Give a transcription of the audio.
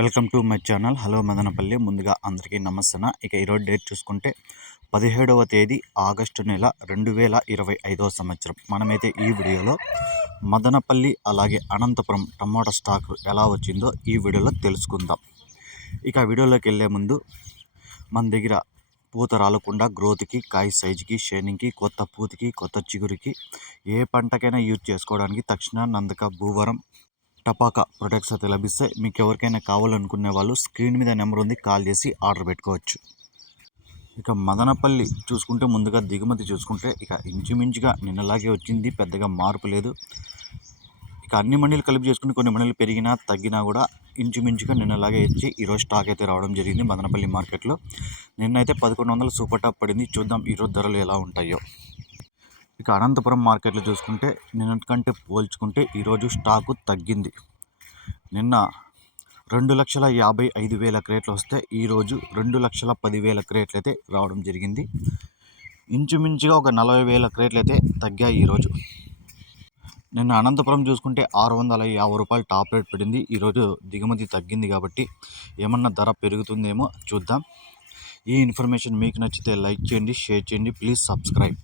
Welcome to my channel. Hello Madanapalle. ముందుగా అందరికీ నమస్తే. ఇక ఈరోజు డేట్ చూసుకుంటే 17వ తేదీ ఆగస్టు నెల 2025వ సంవత్సరం. మనమైతే ఈ వీడియోలో మదనపల్లి అలాగే అనంతపురం టమాటా స్టాక్ ఎలా వచ్చిందో ఈ వీడియోలో తెలుసుకుందాం. ఇక వీడియోలోకి వెళ్ళే ముందు మన దగ్గర పూత రాలకుండా గ్రోత్కి, కాయ సైజుకి, షైనింగ్కి, కొత్త పూతకి, కొత్త చిగురికి, ఏ పంటకైనా యూజ్ చేసుకోవడానికి తక్షణ నందక భూవరం టపాకా ప్రొడక్ట్స్ అయితే లభిస్తాయి. మీకు ఎవరికైనా కావాలనుకునే వాళ్ళు స్క్రీన్ మీద నెంబర్ ఉంది, కాల్ చేసి ఆర్డర్ పెట్టుకోవచ్చు. ఇక మదనపల్లి చూసుకుంటే ముందుగా దిగుమతి చూసుకుంటే ఇక ఇంచుమించుగా నిన్నలాగే వచ్చింది, పెద్దగా మార్పు లేదు. ఇక అన్ని మండీలు కలిపి చేసుకుని కొన్ని మండీలు పెరిగినా తగ్గినా కూడా ఇంచుమించుగా నిన్నలాగే ఇచ్చి ఈరోజు స్టాక్ అయితే రావడం జరిగింది మదనపల్లి మార్కెట్లో. నిన్నైతే 1100 సూపర్ టాప్ పడింది. చూద్దాం ఈరోజు ధరలు ఎలా ఉంటాయో. ఇక అనంతపురం మార్కెట్లో చూసుకుంటే నిన్నటికంటే పోల్చుకుంటే ఈరోజు స్టాకు తగ్గింది. నిన్న 2,55,000 క్రేట్లు వస్తే ఈరోజు 2,10,000 క్రేట్లు అయితే రావడం జరిగింది. ఇంచుమించుగా ఒక 40,000 క్రేట్లు అయితే తగ్గాయి ఈరోజు. నిన్న అనంతపురం చూసుకుంటే 650 రూపాయలు టాప్ రేట్ పడింది. ఈరోజు దిగుమతి తగ్గింది కాబట్టి ఏమన్నా ధర పెరుగుతుందేమో చూద్దాం. ఈ ఇన్ఫర్మేషన్ మీకు నచ్చితే లైక్ చేయండి, షేర్ చేయండి, ప్లీజ్ సబ్స్క్రైబ్.